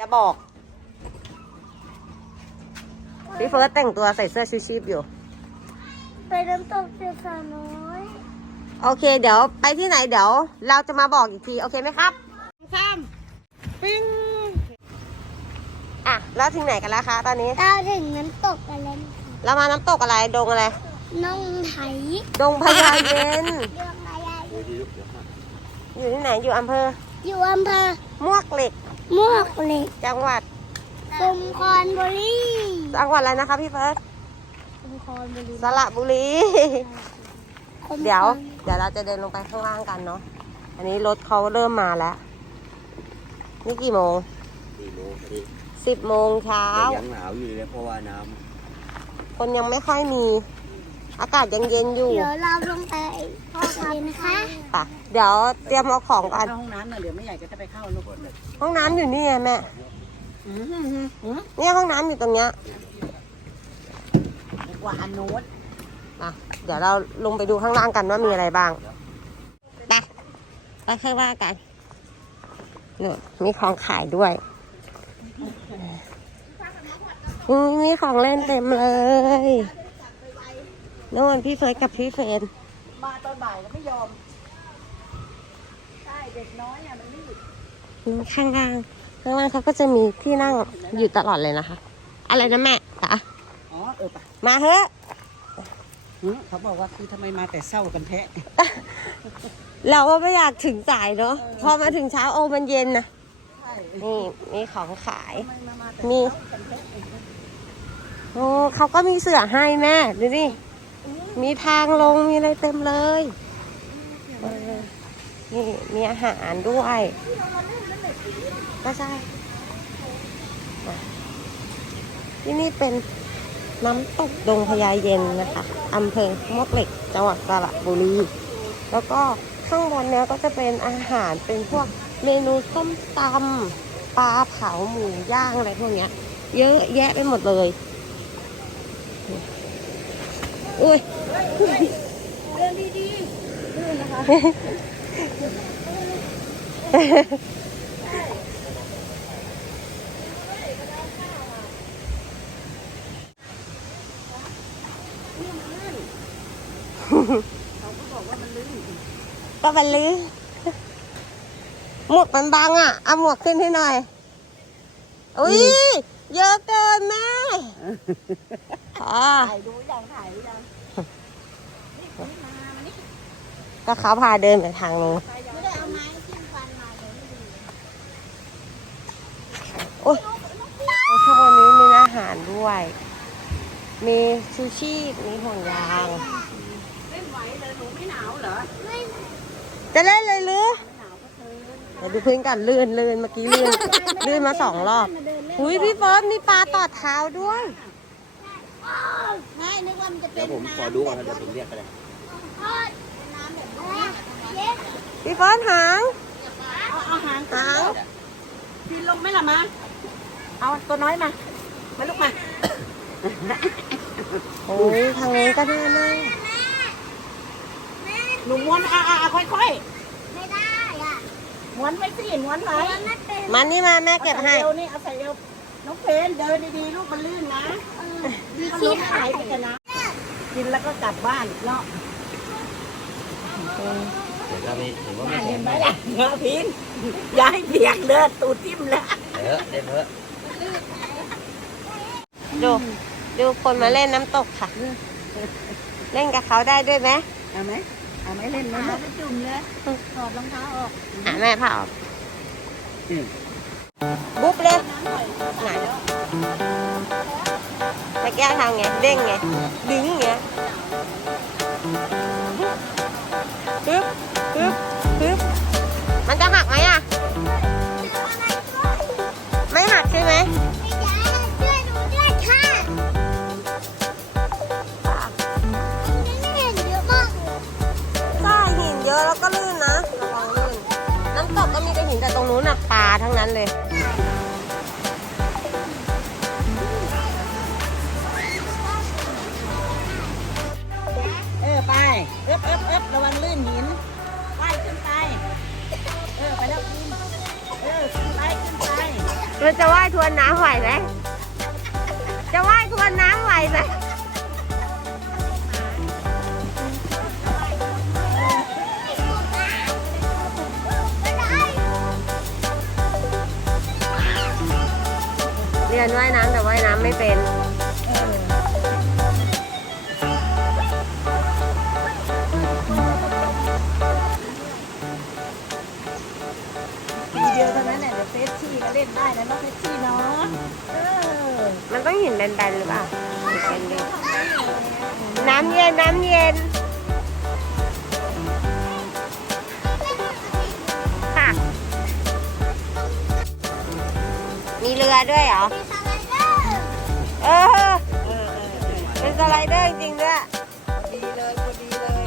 จะบอก พี่เฟิร์สแต่งตัวใส่เสื้อชูชีพอยู่ ไปน้ำตกเสือสาวน้อย โอเค เดี๋ยวไปที่ไหนเดี๋ยว เราจะมาบอกอีกที โอเคไหมครับข้ามปิ้งอะแล้วถึงไหนกันแล้วคะตอนนี้ เราถึงน้ำตกกันแล้วนะคะเรามาน้ำตกอะไรดงอะไร น้องไถดงพญาเย็น เรื่องอะไรอยู่อยู่ที่ไหนอยู่อำเภออยู่อำเภอมวกเหล็ก มวกเหล็กจังหวัดชุมพรบุรีจังหวัดอะไรนะคะพี่เฟิร์สชุมพรบุรีสระบุรีชุมพรเดี๋ยว เดี๋ยวเราจะเดินลงไปข้างล่างกันเนาะอันนี้รถเขาเริ่มมาแล้ว นี่กี่โมงสี่โมงพอดีสิบโมงเช้าแต่ยังหนาวอยู่เลยเพราะว่าน้คนยังไม่ค่อยมี อากาศยังเย็นอยู่ เดี๋ยวเราลงไปพ่อกันนะคะ ป่ะเดี๋ยวเตรียมเอาของก่อน เข้าห้องน้ำหน่อยเดี๋ยวไม่ใหญ่ก็จะไปเข้าลูกห้องน้ำอยู่นี่ไงแม่ อืมอืมอืมเนี่ยห้องน้ำอยู่ตรงเนี้ยนึกว่าอันโน้ตอะเดี๋ยวเราลงไปดูข้างล่างกันว่ามีอะไรบ้าง ไป ไปค่อยว่ากันนี่มีของขายด้วยอุ๊ยมีของเล่นเต็มเลยโน่นพี่เฟยกับพี่เฟนมาตอนบ่ายแล้วไม่ยอม ใช่เด็กน้อยอะมันรีบ ข้างล่างข้างล่างเขาก็จะมีที่นั่งอยู่ตลอดเลยนะคะ อะไรนะแม่จ๋าอ๋อเออปะมาเถอะหืมเขาบอกว่าคือทำไมมาแต่เศร้ากันแท้เราก็ไม่อยากถึงสายเนาะพอมาถึงเช้าโอ้มันเย็นนะใช่นี่มีของขายทำไมมามาแต่มีเศร้ากันแท้โอ้เขาก็มีเสือให้แม่ดูดิมีทางลงมีอะไรเต็มเลยเออนี่มีอาหารด้วย ก็ใช่อะที่นี่เป็นน้ำตกดงพญาเย็นนะคะอำเภอมวกเหล็ก จังหวัดสระบุรี แล้วก็ข้างบนเนี้ยก็จะเป็นอาหารเป็นพวกเมนูส้มตำปลาเผาหมูย่างอะไรพวกเนี้ย เยอะแยะไปหมดเลย อุ้ย ก็มันลื้อหมวกมันบังอะ เอาหมวกขึ้นให้หน่อย อุ้ยเยอะเกินแม่อ๋อถ่ายดูยังถ่ายดูยังก็เขาพาเดินไปทางนู้นไม่ได้เอาไม้จิ้มฟันมาเลยไม่ดีโอ้ยข้างบนนี้มีอาหารด้วย มีซูชิ มีห่วงยางเล่นไหวเลยหนูไม่หนาวเหรอ จะเล่นเลยหรือเดี๋ยวดูพื้นกันลื่นลื่นเมื่อกี้ลื่นลื่นมาสองรอบอุ้ยพี่เฟิร์สมีปลาต่อเท้าด้วยไม่นึกว่ามันจะำเป็เดี๋ยนวผมขอดูก่อนนะเดี๋ยวผมเรียกก็ได้น้ำแบบนี้เย็นพี่เฟิร์สหางเอาเอาหางหางพินลงไหมล่ะมา เอาตัวน้อยมา มาลูกมา โอ้ยทางนี้ก็น่านั่ง หนูม้วนอะอะอะค่อยไม่ได้อะๆม้วนไว้สิม้วนไว้มันไม่เป็นมันนี่มาแม่เก็บให้อาใส่เอวนี่เอาใส่เอวน้องเพนเดินดีๆลูกมันลื่นนะดีมันที่ล้มขาหายยไปกันนะกินแล้วก็กลับบ้านเนาะเดี๋ยวถ้าไม่ถือว่าไม่เห็แข็นงไหมล่ะเนาะพินอย่าให้เปียกเด้อตูดทิ่มแล้วเออเล่นเถอะดู ดูคนมาเล่นน้ำตกค่ะ เล่นกับเขาได้ด้วยไหมเอาไหม เอาไหมเล่นไหมขาไปจุ่มเลยถอดรองเท้าออกอะแม่พาออกอืมบุ๊บเลยไหนตะแก้ทำไง เด้งไง ดึงไง นต้นแบนๆหรือเปล่าหินเป็นดิน้ำเย็น น้ำเย็นค่ะมีเรือด้วยเหรอ เออ เป็นสไลเดอร์จริงด้วย ดีเลยพอดีเลย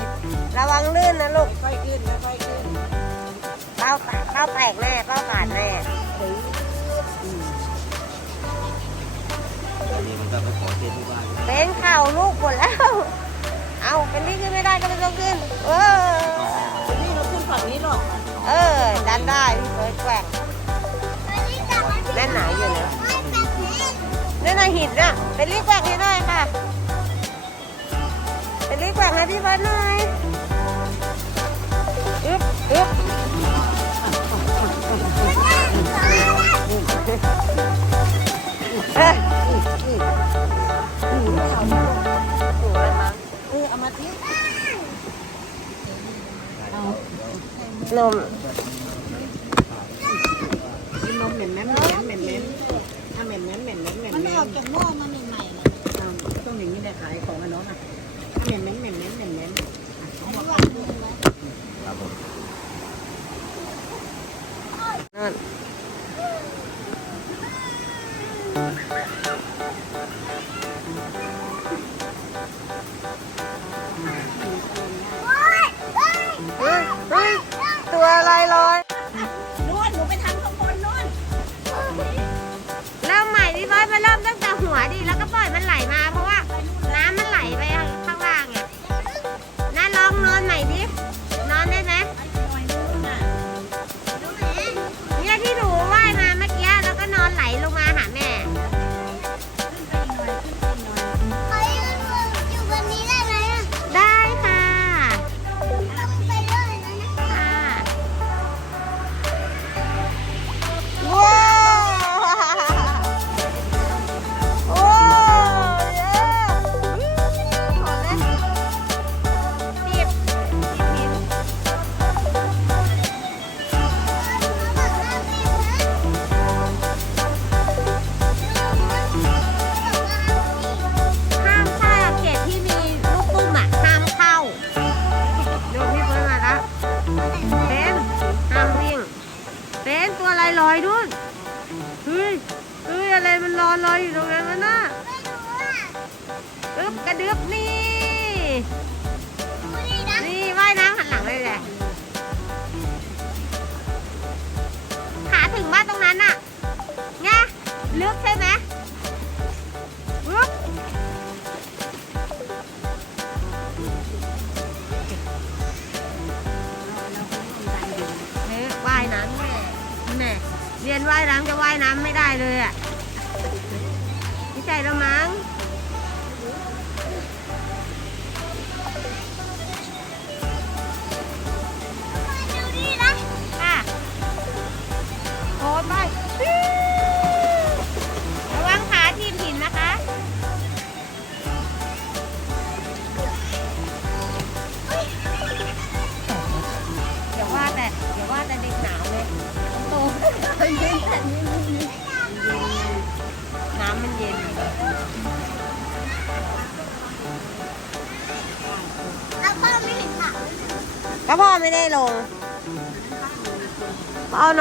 ระวังลื่นนะลูก ค่อยขึ้นค่อยขึ้น เป้าแตกเป้าแตกแน่ เป้าขาดแน่ เต้นที่บ้านเป็นข่าวลูกหมดแล้ว เอาเป็นนี่ขึ้นไม่ได้ก็ไม่ต้องขึ้น เออ นี่เราขึ้นฝั่งนี้หรอกเออ ดันได้พี่เฟิร์สแกว่งแน่นหนอยู่นะนั่นน่ะหินน่ะ เป็นรีบแกว่งให้หน่อยค่ะ เป็นรีบแกว่งให้พี่เฟิร์สหน่อยอึ๊บอึ๊บ ถูเลยมั้งเอออามาทิ้งนมกินนมเหม็นแม้มเหม็นเหม็นเหม็นอะเหม็นเหม็นเหม็นเหม็นเหม็นมันเหม็ออกจากหม้อมาใหม่ๆเลยอ่ต้องอย่างนี้ได้ขายของอะเนาะอะอะเหม็นเหม็นเหม็นเหม็นเหม็นเหม็นอะเอาระมาหว่างมือไว้ครับผมนั่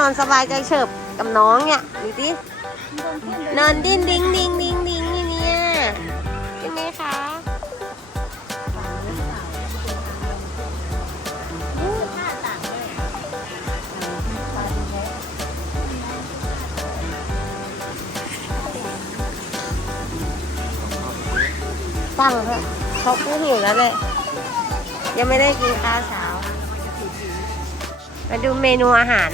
อนสบายใจเฉิบกับน้องเนี่ยดูสินอนดิ้นดิ้งดิ้งดิ้งดิ้งอย่างเงี้ยใช่ไหมคะสั่งเถอะเขาก็หิวแล้วเลยยังไม่ได้กินข้าวเช้า มาดูเมนูอาหาร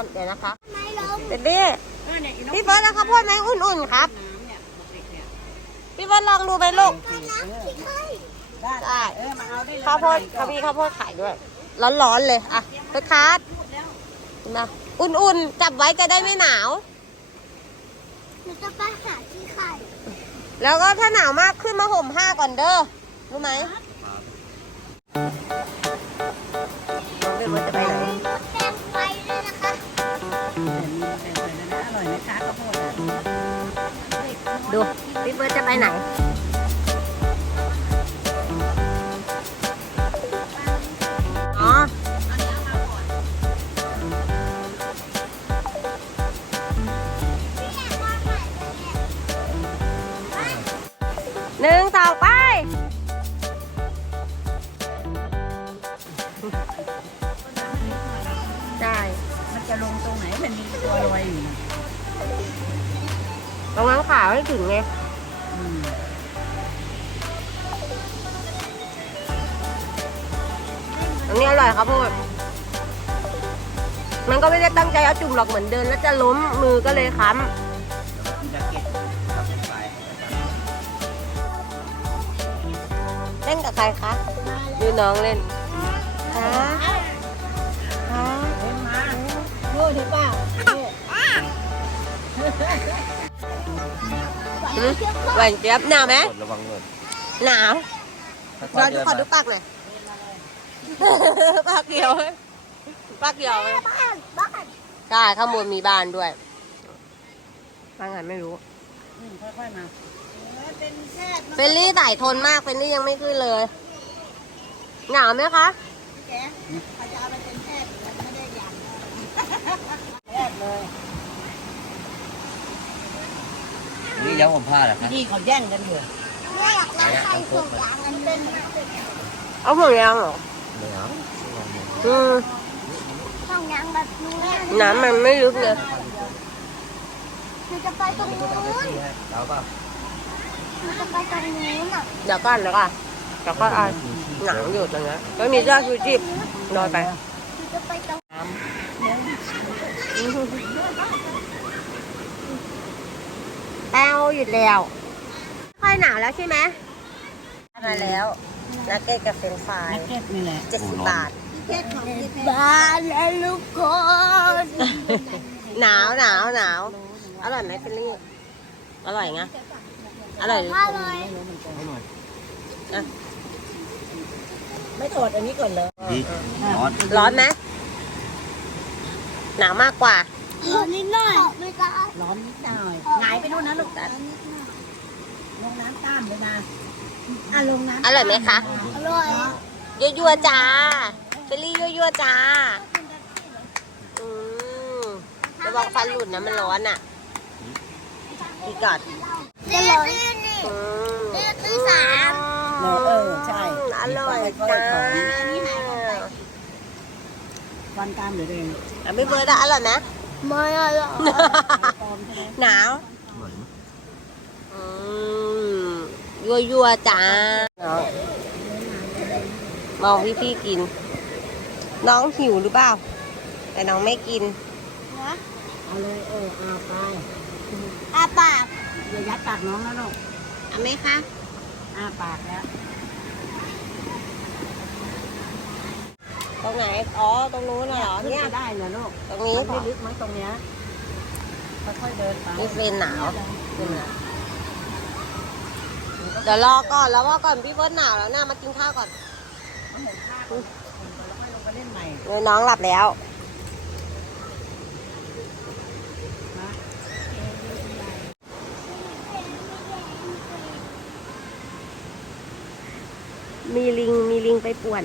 อนร้อนร้อนเดี๋ยวนะคะไม่ลงเบบี้เออเนี่ยอีน้องพี่เฟิร์สเอาข้าวโพดไหมอุ่นๆครับน้ำเนี่ยบวกเหล็กเนี่ยพี่เฟิร์สลองดูไหมลูกโอเคเออใช่ได้ได้เออมาเอาได้เลยข้าวโพดก็เขามีข้าวโพดขายด้วย ร้อนๆเลยอะไปคัดมาอุ่นๆจับไว้จะได้ไม่หนาวหนูจะไปหาที่ไข่แล้วก็ถ้าหนาวมากขึ้นมาห่มผ้าก่อนเด้อรู้ไหมน้องเบนว่าจะไป คะข้าวโพดอะดูพี่เฟิร์สจะไปไหนอ๋อหนึ่งสองไป ได้ มันจะลงตรงไหนมันมีตัวลอยอยู่ นะตรงนั้นขาให้ถึงไงอืมอันนี้อร่อยครับพูดมันก็ไม่ได้ตั้งใจเอาจุ่มหรอกเหมือนเดิน แล้วจะล้มมือก็เลยค้แล้วก็กินแจ็คเก็ตกับเป็นไฟำเล่นกับใครคะดูน้องเล่นฮะฮะเอ็มมาดูถูกเปล่าเนี่ย หืมหวานเจี๊ยบหนาวไหมกดระวังเงินหนาวค่เราอยๆดูเดินขอดูมาปากหน่อยปากเดียวปากเดียวไหมบ้านบ้านใช่ข้างบนมีบ้านด้วยบ้านไหนไม่รู้อืมค่อยๆมาเป็นแค่เฟลลี่สายทนมากเฟลลี่ยังไม่ขึ้นเลยเหงาไหมคะแกเขาจะเอาไปเป็นแพทย์แต่ไม่ได้อยากแพทย์เลย นี่เดี๋ยวผมพลาดเหรอครับนี่เขาแย่งกันอยู่แม่อยากได้ไข่ถุงยางอันเป็นเอาห่วงยางเหรอไม่เอาอืมถุงยางแบบนู้นน้ำมันไม่ลึกเลยหนูจะไปตรงนู้นแล้วก็หนูจะไปตรงนู้นอะเดี๋ยวก่อนเดี๋ยวก่อนเดี๋ยวก็เอาหนังอยู่ตรงนั้นไม่มีเสื้อชูชีพนอนไปหนูจะไปตรง แป้วหยุดแล้ว ค่อยหนาวแล้วใช่ไหมมาแล้วนักเก็ตกับเฟรนช์ฟรายนักเก็ตนี่แหละเจ็ดสิบบาทบ้านและลูกคนหนาวหนาวหนาวอร่อยไหมเฟลลี่อร่อยไงอร่อยถ้าเลยให้หน่อยไม่ถอดอันนี้ก่อนเลยดีร้อนร้อนไหมหนาวมากกว่า ขอนิดหน่อยไม่ได้ร้อนนิดหน่อยหงายไปนู่นนะลูกลงน้ำตามเลยนะอะลงน้ำอร่อยไหมคะอร่อยยั่วยั่วๆจ้าเฟลลี่ยั่วยั่วๆจ้าอืมระวังฟันหลุดนะมันร้อนอะกินก่อนจะร้อยอืมนี่คือสามเออเออใช่อร่อยค่จ้าอยๆถอนฟันกรามเดี๋ยวเองอะพี่เบิร์ดอะอร่อยไหม ไม่อร่อยปลอมใช่ไหมหนาวเหมือนอืมยั่วยั่วๆจ้าน้องมองพี่พี่ๆกิน น้องหิวหรือเปล่า แต่น้องไม่กิน นะเอาเลยเออเอาไปอาปากอย่ายัดปากน้องนะลูกเอาไหมคะอ้าปากแล้ว ตรงไหน อ๋อ ตรงนู้นน่ะเหรอขึ้นเนี่ย ไปได้เหรอลูกตรงนี้มันพอไม่ลึกมั้งตรงเนี้ยค่อยๆเดินไปนี่เฟรนหนาวขึ้นมาเดี๋ยวรอก่อน แล้วว่าก่อนพี่เฟิร์สหนาวแล้วนะมากินข้าวก่อนเอาหมุนข้างก่อนแล้วค่อยลงไปเล่นใหม่เออน้องหลับแล้วนะมีลิง มีลิงไปป่วน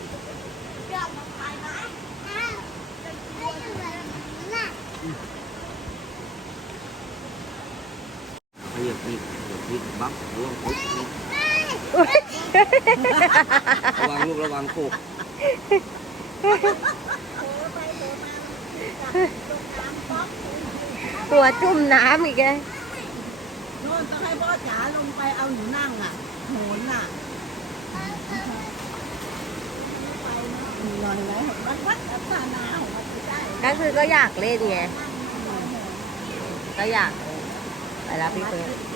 บนี่บั๊บร่วงปุ๊บนี่ระวังลูกระวังโคกตัวจุ่มน้ำอีกเลยโน่นต้องให้พ่อจ๋าลงไปเอาหนูนั่งอะโหนอะนอนไหนวัดวัดวัดตานาของมันไม่ได้ก็คือก็อยากเล่นไง ก็อยากไปแล้วพี่เฟิร์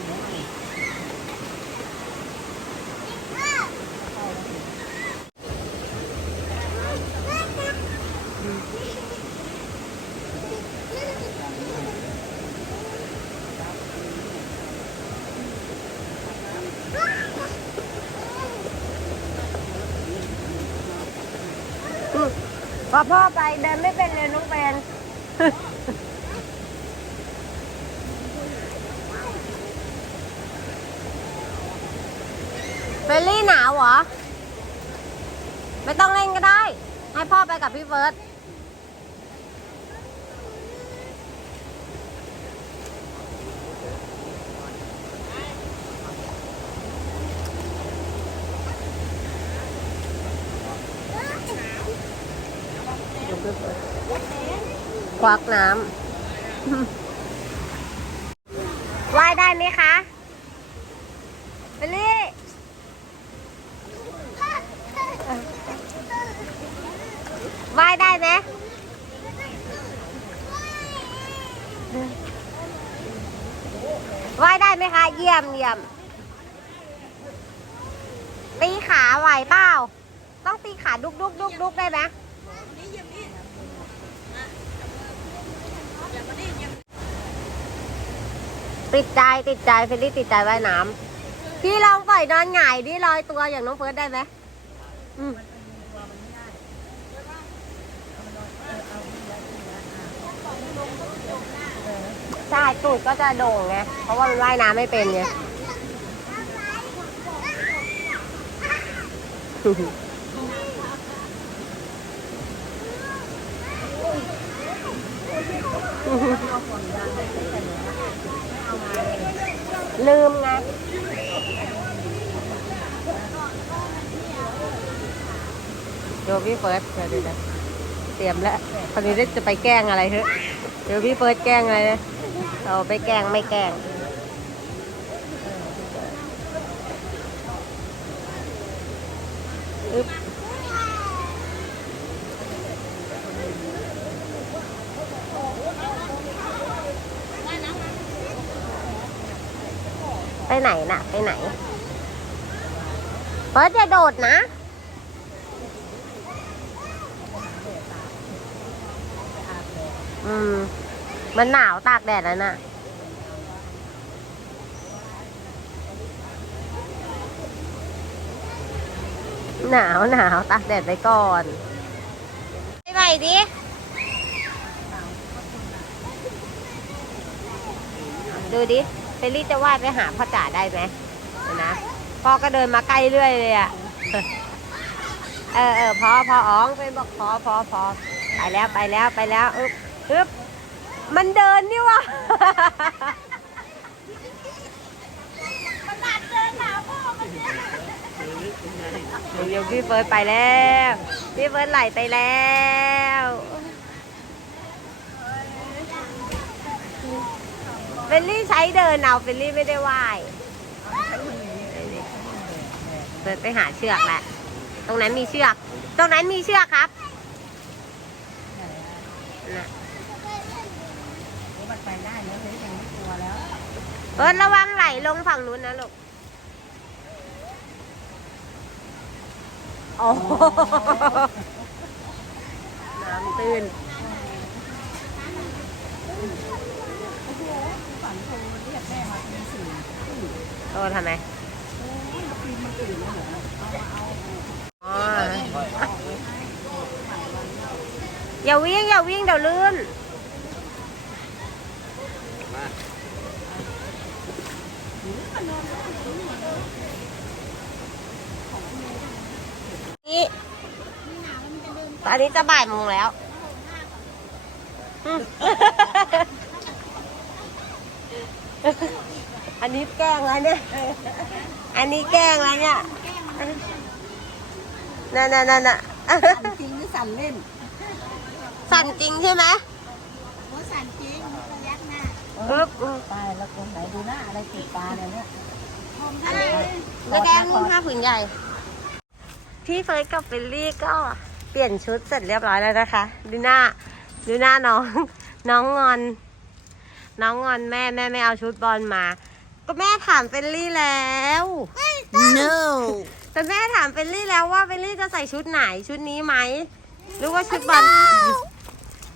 พ่อไปเดินไม่เป็นเลยน้องแปน เฟลลี่หนาวเหรอ ไม่ต้องเล่นก็ได้ ให้พ่อไปกับพี่เฟิร์ส ควักน้ำว่ายได้ไหมคะเฟลลี่ว่ายได้ไหมว่ายได้ไหมคะ เยี่ยมเยี่ยมตีขาไหวเปล่า ต้องตีขาดุกดุกดุกดุกได้ไหม ติดใจติดใจเฟลลี่ติดใจว่ายน้ำพี่ลองปล่อยนอนหงายดิลอยตัวอย่างน้องเฟิร์สได้ไหมอืมใช่ตูดก็จะโด่งไงเพราะว่ามันว่ายน้ำไม่เป็นไง ลืมไงเดี๋ยวพี่เฟิร์สเดี๋ยวดูนะเตรียมแล้วคนนี้จะไปแกล้งอะไรเถอะเดี๋ยวพี่เฟิร์สแกล้งอะไรนะเราไปแกล้งไม่แกล้ง ไปไหนน่ะ ไปไหนเฟิร์สอย่าโดดนะ อืม มันหนาวตากแดดแล้วน่ะ หนาวหนาวตากแดดไปก่อน ไปไหนดิดูดิ เฟลลี่จะว่ายไปหาพ่อจ๋าได้ไหมนะพ่อก็เดินมาใกล้เรื่อยเลยอะเออเออพอพออ๋องเป็นบอกพอพอพอไปแล้วไปแล้วไปแล้วอึ๊บอึ๊บมันเดินนี่วะเดี๋ยวพี่เฟิร์สไปแล้ว พี่เฟิร์สไหลไปแล้ว เฟลลี่ใช้เดินเอาเฟลลี่ไม่ได้ว่ายเฟิร์สไปหาเชือกแหละตรงนั้นมีเชือก ตรงนั้นมีเชือกครับน่ะมันไปได้แล้วเลยยังไม่กลัวแล้วเฟิร์สระวังไหลลงฝั่งนู้นนะลูกโอ้โหน้ำตื้น โตทำไมอย่าวิ่งอย่าวิ่งเดี๋ยวลื่นนี่ตอนนี้จะบ่ายโมงแล้วหืม อืมอันนี้แกล้งแล้วเนี่ย อันนี้แกล้งแล้วเนี่ยนั่นนั่นนั่นน่ะจริงหรือสั่นเล่น สั่นจริงใช่ไหมโอ้สันจริงระยักหน้าปึ๊บตายแล้วคนไหนดูหน้าอะไรติดตาเนี่ยเนี่ยผมทะเลแล้วแกนุ่งผ้าผืนใหญ่ พี่เฟิร์สกับเฟลลี่ก็เปลี่ยนชุดเสร็จเรียบร้อยแล้วนะคะ ดูหน้า ดูหน้าน้อง น้องงอน น้องงอนแม่แม่ไม่เอาชุดบอลมา ก็แม่ถามเฟลลี่แล้ว no แต่แม่ถามเฟลลี่แล้วว่าเฟลลี่จะใส่ชุดไหนชุดนี้ไหมหรือว่าชุดบอล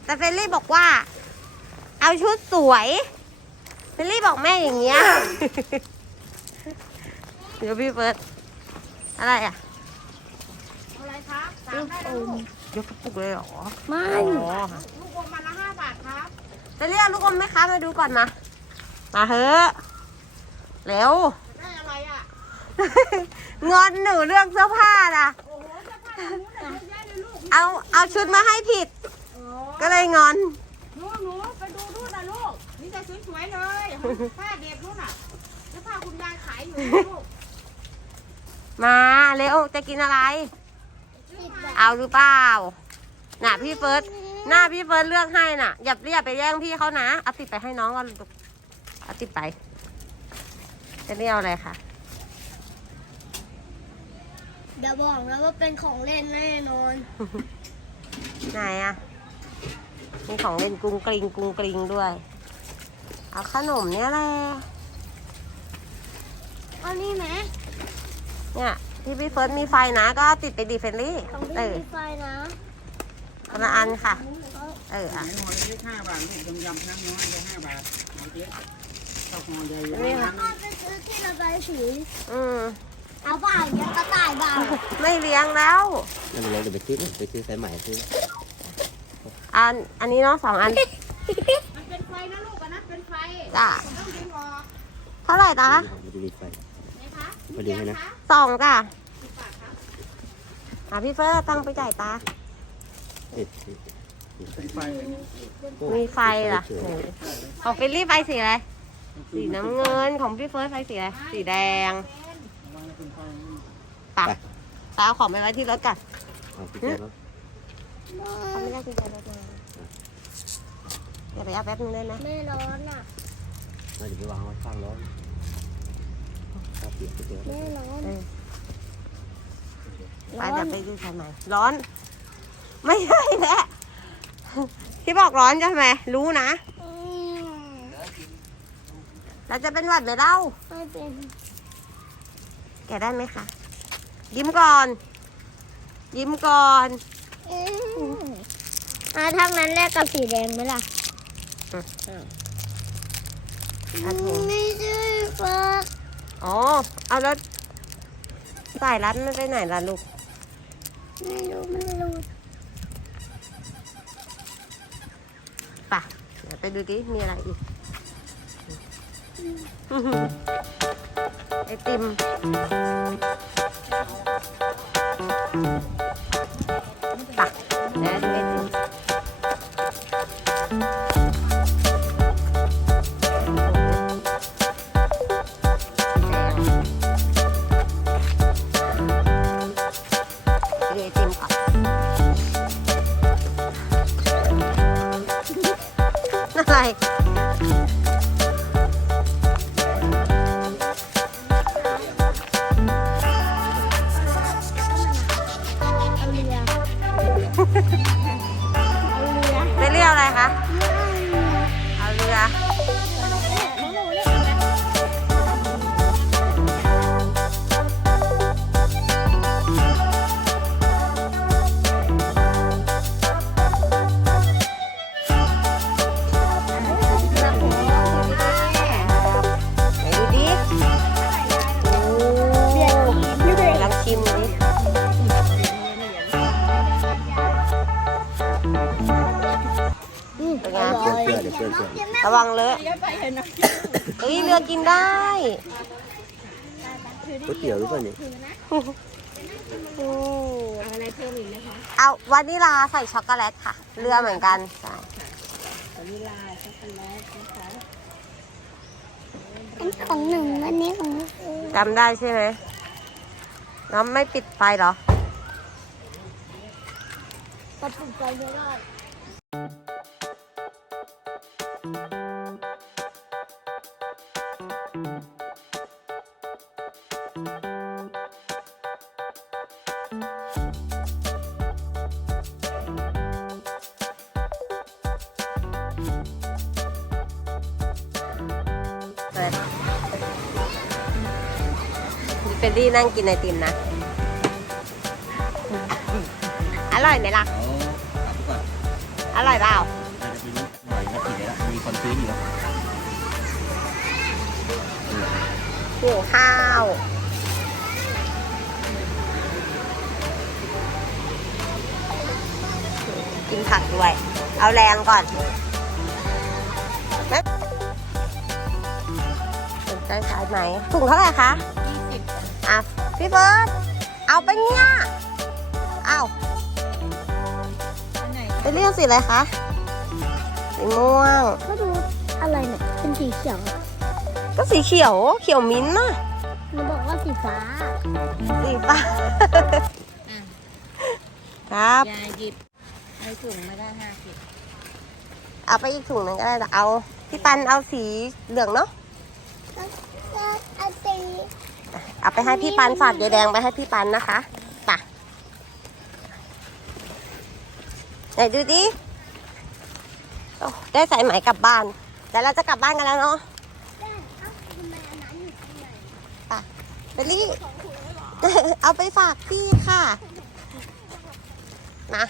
แต่เฟลลี่บอกว่า เอาชุดสวยเฟลลี่บอกแม่อย่างเงี้ยเดี๋ยวพี่เฟิร์สอะไรอะอะไรครับสามได้แล้วลูกยกกระปุกเลยเหรอไม่อ๋อลูกอมมาละห้าบาทครับจะเรียกลูกอมไหมคะมาดูก่อนมามาเถอะ เร็ว ได้อะไรอะ งอนหนูเรื่องเสื้อผ้านะโอ้โหจะพาหนูไหนเยอะแยะเลยลูกเอาเอาชุดมาให้ผิด โอ้ก็เลยงอนหนูหนูไปดูนู่นนะลูกนี่จะสวยๆเลยผ้าเด็กนู่นน่ะแล้วผ้าคุณยายขายอยู่นะลูกมาเร็วจะกินอะไรเอาหรือเปล่า น่ะพี่เฟิร์สหน้าพี่เฟิร์สเลือกให้น่ะ อย่าอย่าไปแย่งพี่เขานะ เอาติดไปให้น้องก่อนลูกเอาติดไป จะเรียกอะไรคะเดี๋ยวบอกแล้วว่าเป็นของเล่นแน่นอน ไหนอะมีของเล่นกรุงกริงกรุงกริงด้วย เอาขนมเนี่ยแหละเอานี่ไหมเนี่ยที่พี่เฟิร์สมีไฟนะ ก็ติดไปดีเฟนลี่ของพี่เออมีไฟนะคนละอันค่ะ เอออะ ห่อเล็กห้าบาทลูกยำๆน้ำน้อยจะห้าบาทเอาเจ๊ข้าวห่อใหญ่อยู่นี่ร้าค่ะนพ่อไปซื้อ ที่ระบายสีอืมเอาเปล่าเลี้ยงกระต่ายเปล่าไม่เลี้ยงแล้วนั่นเป็นไรเดี๋ยวไปซื้อไปซื้อสายใหม่ซื้ออันอันนี้เนาะสองอันมันเป็นไฟนะลูกอันนั้นเป็นไฟจ้ะต้องดึงออกเท่าไหร่นะมันจะมีไฟนะคะพอดีไหมนะสองจ้ะสิบบาทครับอะพี่เฟิร์สตั้งไปจ่ายตาติดติดติดไฟมีไฟล่ะโอ้ยของฟิลลี่ไฟสีอะไร สีน้ำเงินของพี่เฟิร์สไฟสีอะไรสีแดงไปไปเอาของไปไว้ที่รถก่อนเอาพี่แจ๊คเขาไม่ได้กุญแจรถมาเดี๋ยวไปเอาแป๊บนึงได้ไหมไม่ร้อนอะเราจะไปวางไว้ข้างร้อนข้าวเปียกไปเจอไม่ร้อนเออไปเดี๋ยวไปดูทำไมร้อน ไม่ใช่แหละที่บอกร้อนใช่ไหมรู้นะอืม เราจะเป็นหวัดไหมเล่า ไม่เป็นแกะได้ไหมคะ ยิ้มก่อน ยิ้มก่อนอืมอ่าทั้งนั้นแรกกับสีแดงไหมล่ะอันนี้ไม่ใช่ฟ้าอ๋อ เอาแล้วสายรัดมันไปไหนล่ะลูก ไม่รู้ไม่รู้ไป่ะเดี๋ยวไปดูดิ มีอะไรอีก ไอติม เลอะเดี๋ยวไปเห็นนะเฮ้ยเรือกินได้ก๋วยเตี๋ยวหรือเปล่านี่เอาอะไรเพิ่มอีกไหมคะเอาวานิลาใส่ช็อกโกแลตค่ะ เรือเหมือนกันใช่วานิลาช็อกโกแลตนะคะอันของหนึ่งอันนี้ของหนูจำได้ใช่ไหมน้ำไม่ปิดไฟเหรอปรับปรุงใจไม่ได้ มีเฟรนดี้นั่งกินไอติมนะ อร่อยไหมล่ะเอากลับไปก่อนอร่อยเปล่าน่าจะเป็นหน่อยนาทีแล้วมีคนซื้ออยู่หิวข้าวกินผักด้วย เอาแรงก่อนแม่สนใจขายไหมถุงเท่าไหร่คะยี่สิบ อะพี่เบิร์ดเอาไปเนี่ยเอาอันไหนไปเรียกสีอะไรคะสีม่วงก็ดูอะไรเนี่ยเป็นสีเขียวอะก็สีเขียวเขียวมิ้นท์น่ะหนูบอกว่าสีฟ้า สีฟ้าครับยายหยิบไอ้ถุงไม่ได้ห้าสิบเอาไปอีกถุงหนึงก็ได้แต่เอา พี่ปันเอาสีเหลืองเนาะก็เอาสี เอาไปให้พี่ปันฝากยายแดงไปให้พี่ปันนะคะป่ะไหนดูดิได้สายไหมกลับบ้านแล้วเราจะกลับบ้านกันแล้วเนาะได้เอ้าทำไมอันนั้นอยู่ที่ไหนเบลลี่ เอาไปฝากพี่ค่ะนะ